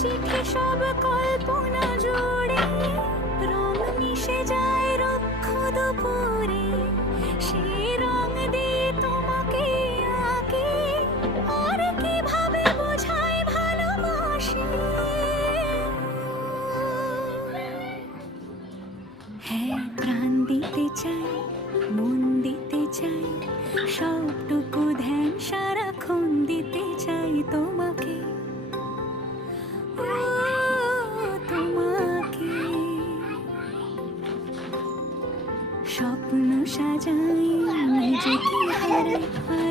চিঠি সব কল্পনা জুড়ে, রং মিশে যায় রুক্ষ দুপুরে, সেই রং দিয়ে তোমাকে আঁকি, আর কিভাবে বোঝাই ভালোবাসি। হ্যাঁ, প্রাণ দিতে চাই, মন দিতে চাই, সবটুকু ধ্যান সারাক্ষণ দিতে চাই তোমাকে, ও তোমাকে। স্বপ্ন সাজাই, নিজেকে হারাই।